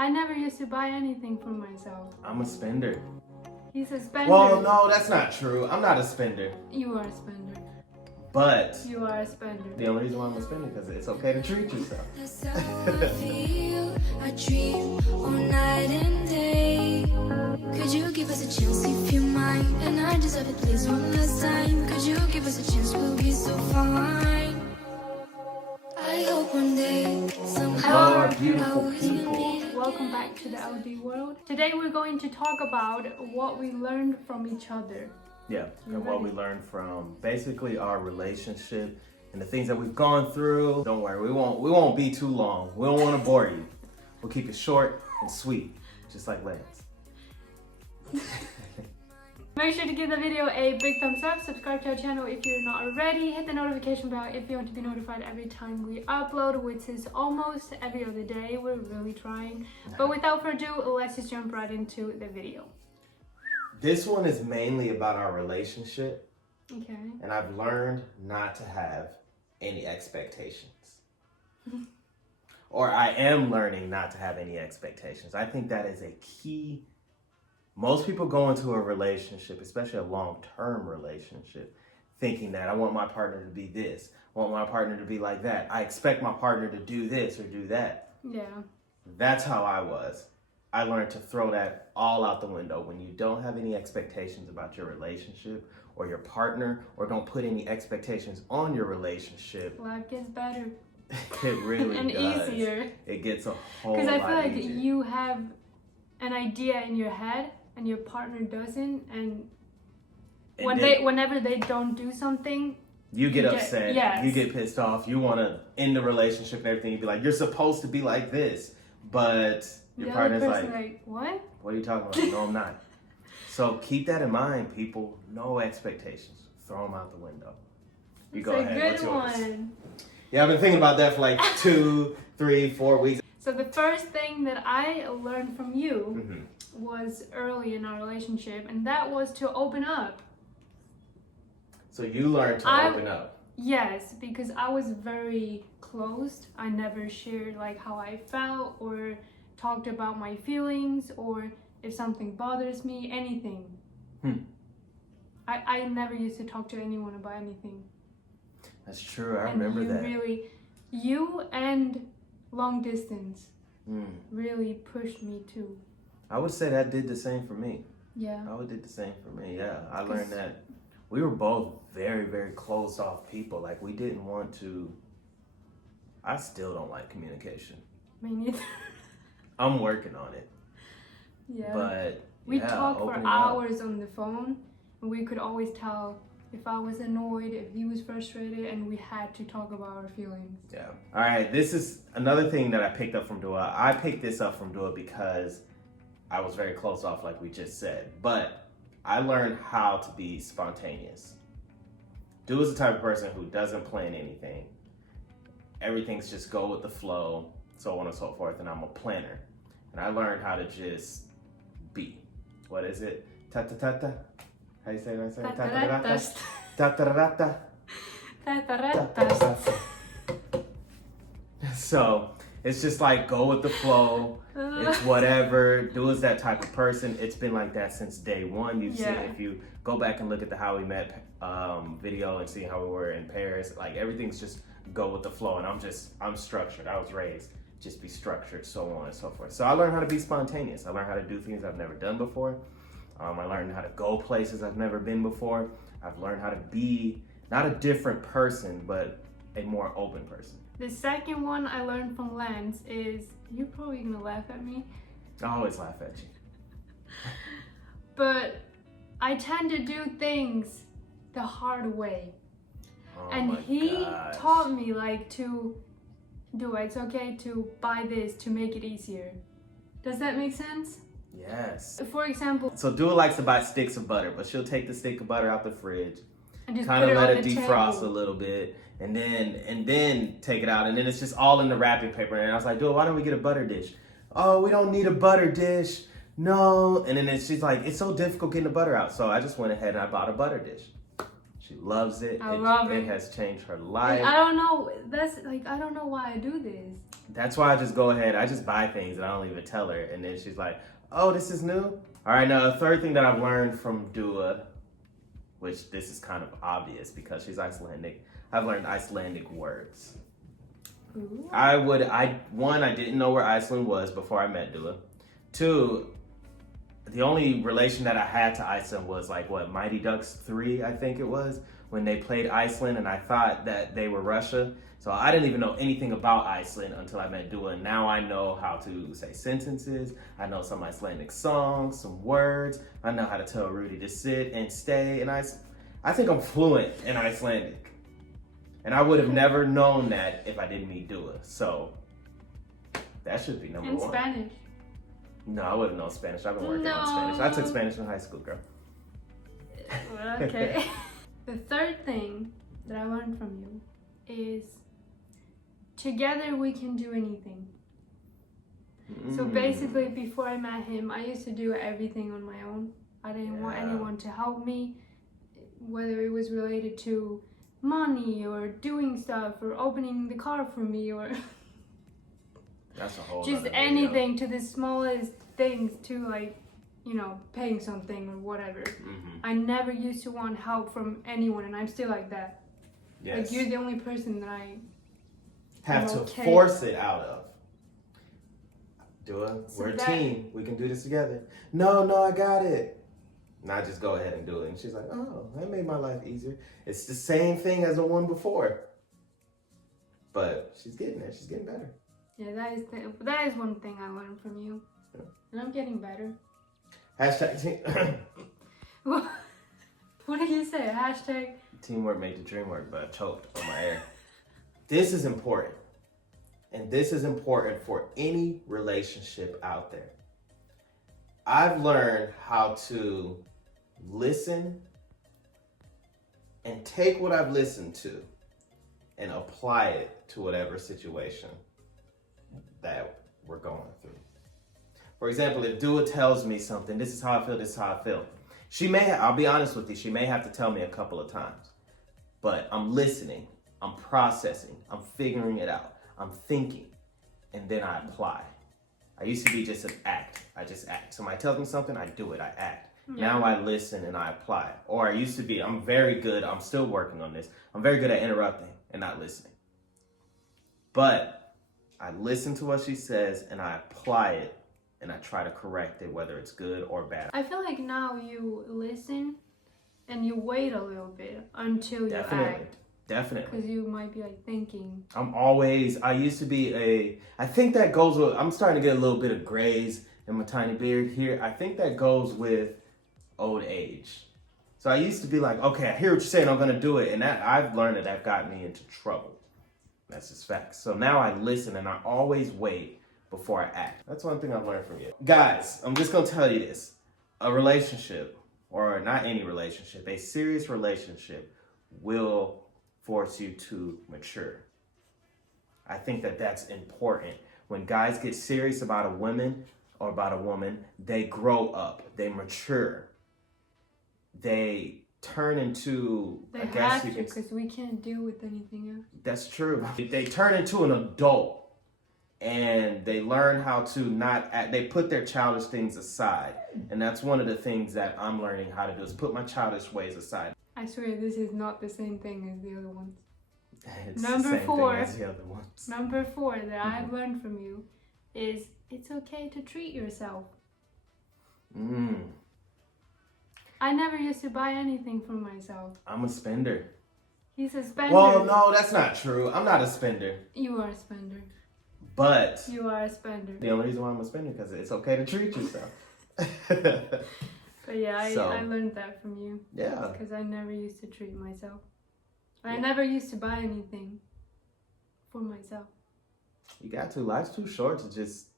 I never used to buy anything for myself. I'm a spender. He's a spender. Well, no, that's not true. I'm not a spender. You are a spender. But You are a spender. the only reason why I'm a spender is because it's okay to treat yourself. That's how I feel. I dream all night and day. Could you give us a chance if you mind? And I deserve it, please, one last time. Could you give us a chance? We'll be so fine. I hope one day somehow Hello, beautiful always will people. be. Welcome back to the LD world. Today we're going to talk about what we learned from each other. Yeah, and what we learned from basically our relationship and the things that we've gone through. Don't worry, we won't be too long. We don't want to bore you. We'll keep it short and sweet, just like Lance. Make sure to give the video a big thumbs up, subscribe to our channel if you're not already, hit the notification bell if you want to be notified every time we upload, which is almost every other day. We're really trying. But without further ado, let's just jump right into the video. This one is mainly about our relationship, Okay. and I've learned not to have any expectations. Or I am learning not to have any expectations. I think that is a key. Most people go into a relationship, especially a long-term relationship, thinking that I want my partner to be this, I want my partner to be like that. I expect my partner to do this or do that. Yeah. That's how I was. I learned to throw that all out the window. When you don't have any expectations about your relationship or your partner, or don't put any expectations on your relationship, Life gets better. it really and does. easier. It gets a whole lot Because I feel like easier. you have an idea in your head and your partner doesn't, and whenever they don't do something, you get upset, yes. You get pissed off, you want to end the relationship and everything. You'd be like, you're supposed to be like this, but your the partner's other person like, what? what are you talking about? No, I'm not. So keep that in mind, people. No expectations. Throw them out the window. You go ahead. It's a What's good yours? one. Yeah, I've been thinking about that for like 2, 3, 4 weeks. So the first thing that I learned from you Mm-hmm. was early in our relationship, and that was to open up. So you learned to open up. Yes, because I was very closed. I never shared like how I felt or talked about my feelings or if something bothers me, anything. I never used to talk to anyone about anything. That's true. I And remember that. You and long distance Mm. really pushed me too. I would say that did the same for me. Yeah. I would did the same for me. Yeah, I learned that we were both very, very closed off people. Like we didn't want to. I still don't like communication. Me neither. I'm working on it. Yeah. But We yeah, talked for opening up. hours on the phone, and we could always tell if I was annoyed, if he was frustrated, and we had to talk about our feelings. Yeah. All right. This is another thing that I picked up from Dua. I picked this up from Dua because I was very close off, like we just said. But I learned how to be spontaneous. Dua's the type of person who doesn't plan anything. Everything's just go with the flow, so on and so forth. And I'm a planner. And I learned how to just be. What is it? Ta-ta-ta-ta. How you say that? Tataratas. Ta-ta-ra-ta. Tataratas. So it's just like go with the flow. It's whatever. Dua's that type of person. It's been like that since day one. You've seen, if you go back and look at the How We Met video and see how we were in Paris, like everything's just go with the flow. And I'm structured. I was raised just be structured, so on and so forth. So I learned how to be spontaneous. I learned how to do things I've never done before. I learned how to go places I've never been before. I've learned how to be not a different person, but a more open person. The second one I learned from Lance is, you're probably gonna laugh at me, I always laugh at you. but I tend to do things the hard way. Oh And my he gosh. taught me like to do it. It's okay to buy this to make it easier. Does that make sense? Yes. For example, So Dua likes to buy sticks of butter, but she'll take the stick of butter out the fridge, and just kind put of it let on it the defrost table. a little bit, and then take it out, and then it's just all in the wrapping paper. And I was like, Dua, why don't we get a butter dish? Oh, we don't need a butter dish. No. And then she's like, it's so difficult getting the butter out. So I just went ahead and I bought a butter dish. She loves it. I love it. It has changed her life. And I don't know. I don't know why I do this. That's why I just go ahead. I just buy things and I don't even tell her. And then she's like, oh, this is new? All right, now the third thing that I've learned from Dua, which this is kind of obvious because she's Icelandic, I've learned Icelandic words. Ooh. I didn't know where Iceland was before I met Dua. 2, the only relation that I had to Iceland was like what, Mighty Ducks 3, I think it was, when they played Iceland, and I thought that they were Russia. So I didn't even know anything about Iceland until I met Dua, and now I know how to say sentences. I know some Icelandic songs, some words. I know how to tell Rudy to sit and stay, and I think I'm fluent in Icelandic. And I would have never known that if I didn't meet Dua. So that should be number one. In Spanish. No, I wouldn't know Spanish. I've been working on Spanish. I took Spanish in high school, girl. Well, okay. The third thing that I learned from you is together we can do anything. So basically, before I met him, I used to do everything on my own. I didn't want anyone to help me, whether it was related to money or doing stuff or opening the car for me or that's a whole just anything to the smallest things to like, you know, paying something or whatever. I never used to want help from anyone, and I'm still like that. Yes. Like, you're the only person that I have to force it out of. Dua, So we're a that- team. We can do this together. No, I got it. And I just go ahead and do it. And she's like, oh, that made my life easier. It's the same thing as the one before. But she's getting there. She's getting better. Yeah, that is one thing I learned from you. Yeah. And I'm getting better. Hashtag team. What did you say? Hashtag? Teamwork made the dream work, but I choked on my air. This is important. And this is important for any relationship out there. I've learned how to listen and take what I've listened to and apply it to whatever situation that we're going through. For example, if Dua tells me something, this is how I feel, this is how I feel. I'll be honest with you, she may have to tell me a couple of times, but I'm listening, I'm processing, I'm figuring it out, I'm thinking, and then I apply. I used to be just an act. I just act. Somebody tells me something, I do it, I act. Yeah. Now I listen and I apply. Or I used to be, I'm very good, I'm still working on this. I'm very good at interrupting and not listening. But I listen to what she says and I apply it and I try to correct it, whether it's good or bad. I feel like now you listen and you wait a little bit until you act. Definitely. Because you might be like thinking. I used to be I think that goes with, I'm starting to get a little bit of grays in my tiny beard here. I think that goes with old age. So I used to be like, okay, I hear what you're saying, I'm gonna do it. And that I've learned that got me into trouble. That's just facts. So now I listen and I always wait before I act. That's one thing I've learned from you. Guys, I'm just gonna tell you this. A relationship, or not any relationship, a serious relationship will force you to mature. I think that that's important. When guys get serious about a woman or about a woman, they grow up, they mature. They turn into, They have to, because we can't deal with anything else. That's true. They turn into an adult and they learn how to not act, they put their childish things aside. And that's one of the things that I'm learning how to do, is put my childish ways aside. I swear this is not the same thing as the other ones. It's Number the same 4. thing as the other ones. Number 4 that I've learned from you is it's okay to treat yourself. I never used to buy anything for myself. I'm a spender. He's a spender. Well, no, that's not true. I'm not a spender. You are a spender. But you are a spender. The only reason why I'm a spender is because it's okay to treat yourself. But yeah, I learned that from you. Yeah. Because I never used to treat myself. I never used to buy anything for myself. You got to. Life's too short to just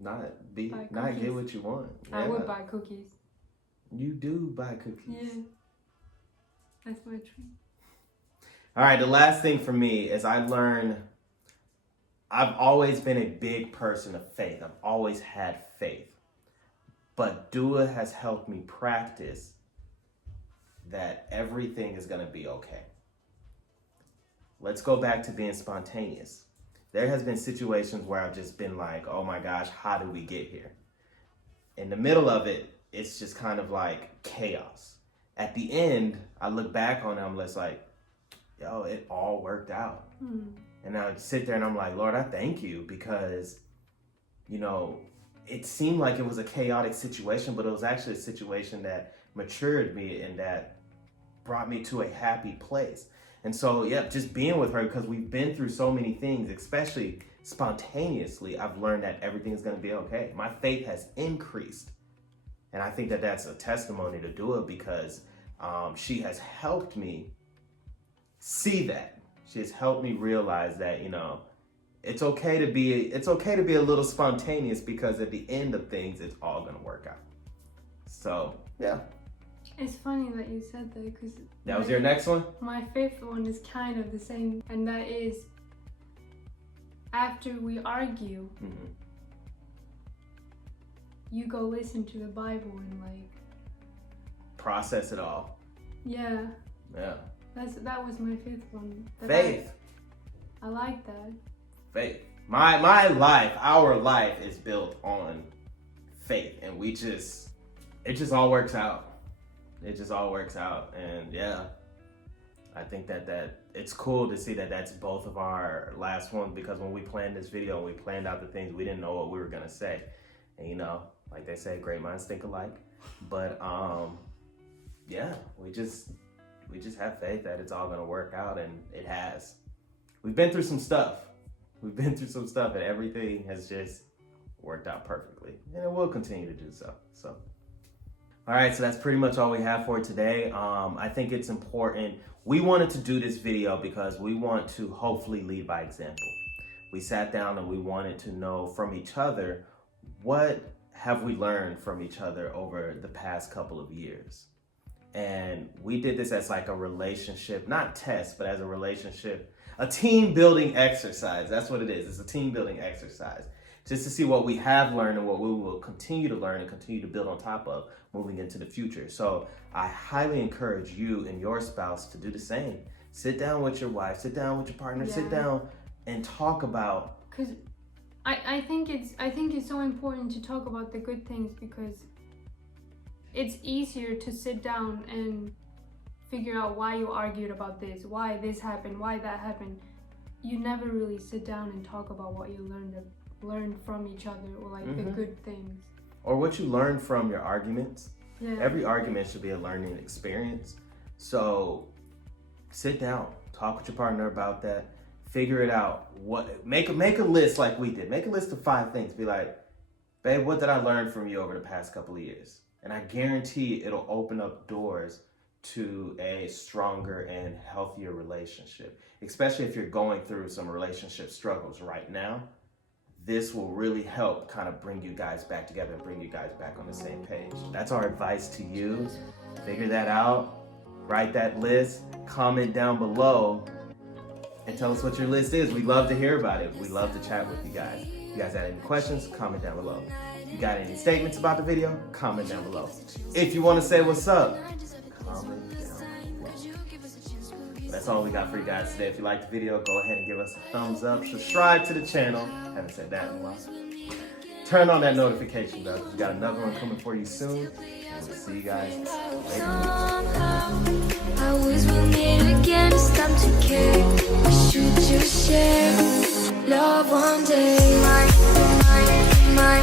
not get what you want. Yeah. I would buy cookies. You do buy cookies. Yeah. That's my treat. All right, the last thing for me is I've always been a big person of faith. I've always had faith. But Dua has helped me practice that everything is going to be okay. Let's go back to being spontaneous. There has been situations where I've just been like, oh my gosh, how did we get here? In the middle of it, it's just kind of like chaos. At the end, I look back on it, I'm just like, yo, it all worked out. And I sit there and I'm like, Lord, I thank you, because, you know, it seemed like it was a chaotic situation, but it was actually a situation that matured me and that brought me to a happy place. And so, yeah, just being with her, because we've been through so many things, especially spontaneously, I've learned that everything is going to be okay. My faith has increased. And I think that that's a testimony to do it, because she has helped me see that. She has helped me realize that, you know, it's okay to be a little spontaneous, because at the end of things, it's all going to work out. So, yeah. It's funny that you said that, because that was your next one? My fifth one is kind of the same, and that is, after we argue, you go listen to the Bible and like process it all. Yeah. Yeah. That was my fifth one. Faith. I like that. Faith. My life, our life is built on faith, and it just all works out. It just all works out, and yeah, I think that it's cool to see that that's both of our last ones, because when we planned this video and we planned out the things, we didn't know what we were gonna say, and you know, like they say, great minds think alike. But yeah, we just have faith that it's all gonna work out, and it has. We've been through some stuff. And everything has just worked out perfectly, and it will continue to do so. So, all right, so that's pretty much all we have for today. I think it's important. We wanted to do this video because we want to hopefully lead by example. We sat down and we wanted to know from each other, what have we learned from each other over the past couple of years? And we did this as like a relationship, not test, but as a relationship, a team building exercise. That's what it is. It's a team building exercise. Just to see what we have learned and what we will continue to learn and continue to build on top of moving into the future. So I highly encourage you and your spouse to do the same. Sit down with your wife, sit down with your partner, sit down and talk about. Because I think it's so important to talk about the good things, because it's easier to sit down and figure out why you argued about this, why this happened, why that happened. You never really sit down and talk about what you learned from each other, or like the good things. Or what you learned from your arguments. Yeah. Every argument should be a learning experience. So sit down, talk with your partner about that, figure it out. Make a list like we did. Make a list of 5 things. Be like, babe, what did I learn from you over the past couple of years? And I guarantee it'll open up doors to a stronger and healthier relationship, especially if you're going through some relationship struggles right now. This will really help kind of bring you guys back together and bring you guys back on the same page. That's our advice to you. Figure that out, write that list, comment down below, and tell us what your list is. We love to hear about it. We love to chat with you guys. If you guys have any questions, comment down below. If you got any statements about the video, comment down below. If you want to say what's up, comment down below. That's all we got for you guys today. If you liked the video, go ahead and give us a thumbs up. Subscribe to the channel. Haven't said that in a while. Turn on that notification bell, because we got another one coming for you soon. And we'll see you guys later. I always will meet again to stop to care. We should just share love one day. My